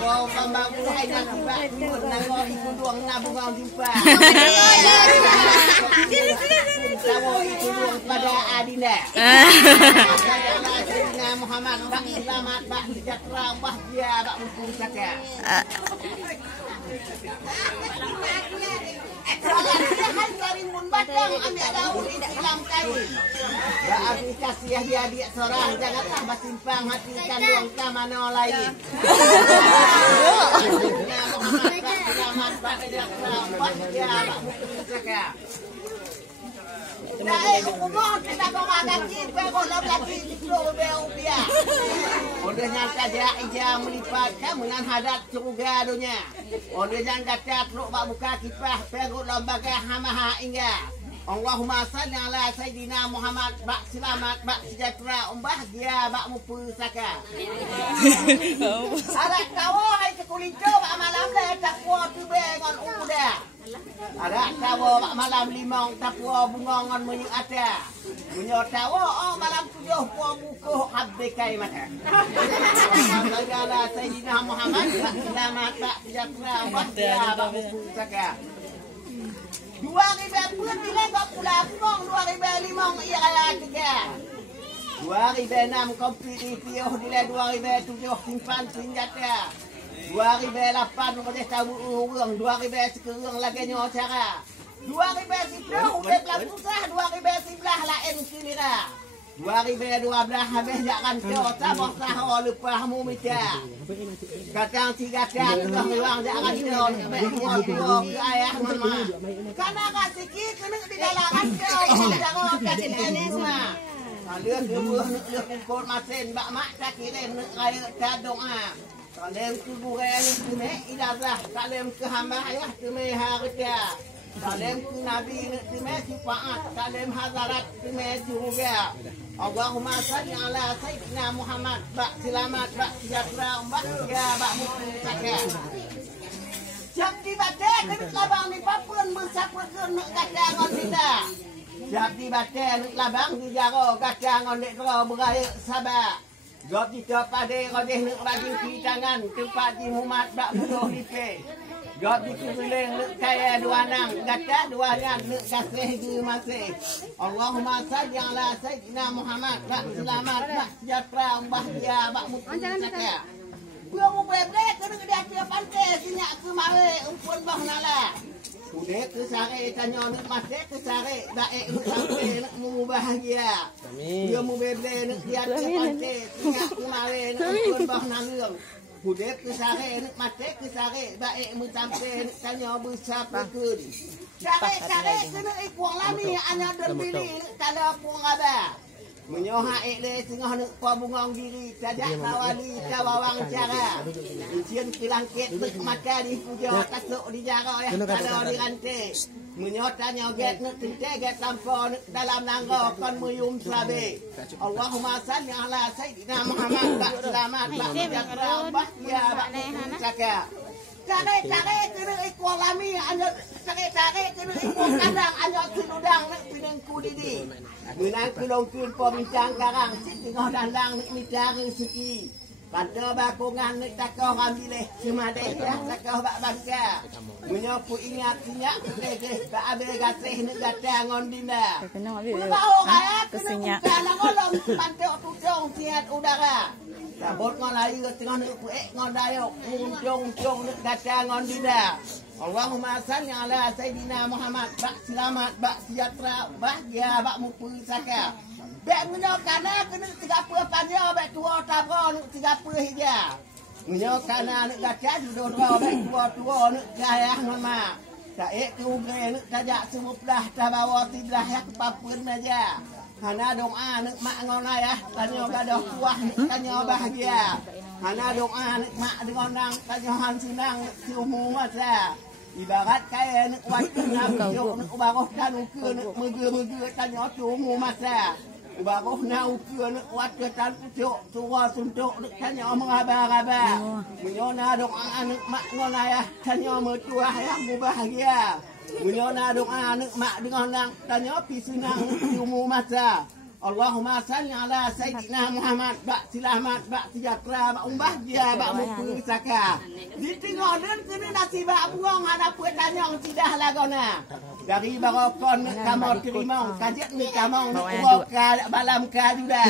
Mau kambang hai nak tiba nak ikut duang nabung jumpa. Tahu itu duang pada Adinda. Sayyidina Muhammad bak selamat bak sejahtera bahagia bak mumpung saja. Hai karimun batang ambil daun tidak dalam kain. Aplikasi dia seorang janganlah bersimpang hati kandung ke mana lain. Selamat pada bahagia bak mumpung saja. Dai umur kita kau makan cip kau lagi dulu beupia. Odanya saja ijang melipat kamu dengan hadat surga dunia. Odanya gacat lu bak buka kipas perut lembaga hamaha hingga. Allahumma salli ala Sayyidina Muhammad bak selamat bak sejahtera bahagia bak mumpung saka. Ada kau hai sekulinco bak malam le takwa tu bengon uda. Ada tawa malam limong tapua bungongan menyuk ada. Menyo tawa oh malam tujuh puang bukuh habdekai mata. Segala Sayyidina Muhammad selamat tak sejahtera bahagia bak mumpung saka. 2000 pun nilai kau pula bungong 2005 ia kaya tiga. 2006 komplit IPO nilai 2007 simpan senjata. 2008 boleh tahu urang 2000 sekarang lagi nyawa cara 2010 udah pelan susah 2011 lain kimira 2012 habis jangan kota bosah lupa mu mita kadang tiga kali uang jangan kau tua ke ayah mama karena kasih kena di dalam kau jangan kasih ini semua kalian dua nak kod masin bak mak tak kirim nak raya tak doa. Kalem ku bukan kene idazah, kalem ke hamba ayah kene harga. Kalem ku nabi kene sifat, kalem hazarat kene juga. Allahumma salli ala Sayyidina Muhammad bak selamat bak sejahtera bahagia bak mumpung saja. Siap dibaca kene labang ni papun mensapakeun nak kacangon kita. Siap dibaca labang di jaro kacangon dek kau beraya sabar. Job kita pada kodeh nak bagi tangan tempat di Muhammad bak mudah dipe. Job dikuling nak kaya dua nang, gata dua nang nak kasih di masih. Allahumma salli ala Sayyidina Muhammad bak selamat bak sejahtera bahagia bak mumpung saja. Buang ubek kena dia pantai sinyak ke mare umpun bah nala. Udah ke sare tanya nak masih ke sare baik sampai nak mu bahagia. Dia mu bebe nak dia pantai sinyak ke mare nak umpun bah nalung. Udah ke sare nak masih ke sare baik mu sampai nak tanya besar pekun. Sare kena ikuang lami hanya dan bili kalau puang abah. Menyoha le tengah nak pabungong diri tajak tawali kawawang cara ujian kilangkit makan di puja kasuk di jara ya kalau di rantai menyota nyoget nak tente get lampau dalam nanggo kon muyum slabe Allahumma salli ala Sayyidina Muhammad bak selamat bak sejahtera bahagia bak saka cari kena ikut lami anya cari kena ikut kadang anya tudang nak pinengku didi menang kulongkun pembincang karang tengah dandang nak minta rezeki pada bakungan nak takau ambileh semadeh dah takau bak bangka menyopu ingat sinyak legeh bak abe gasih nak gata ngon dinda bawa kaya kena nak ngolong pantok tudong siat udara sabot ngon layu tengah nak puek ngon dayok muncung nak gata ngon dinda Allahumma salli ala Sayyidina Muhammad bak selamat bak sejahtera bahagia bak mumpung saka. Bak menyo kana kena 30 panjang bak tua tabro nak 30 hija. Menyo kana nak gaca dua bak tua nak gaya mama. Saik tu bre nak tajak semuplah tabawa tiblah yak papun meja. Hana doa nak mak ngon ayah tanya gadoh kuah tanya bahagia. Hana doa nak mak dengan nang tanya han sinang siumu masa. Ibarat kaya nak wajib nak nak ubaroh dan ukur nak mege tanya siumu masa. Ubaroh nak ukur nak wajib dan ujuk tua suntuk nak tanya mengaba-ngaba. Menyona doa nak mak ngon ayah tanya mertua yang bahagia. Menyona doa nak mak dengan nang tanya pisunang siumu masa. Allahumma salli ala Sayyidina Muhammad bak selamat bak sejahtera bak bahagia bak mumpung saka. Ditinggal dan kena nasi bak buang ada puat tanyang tidak lagona. Dari barokon kamar kerimong kajet ni kamong nak balam ka juga.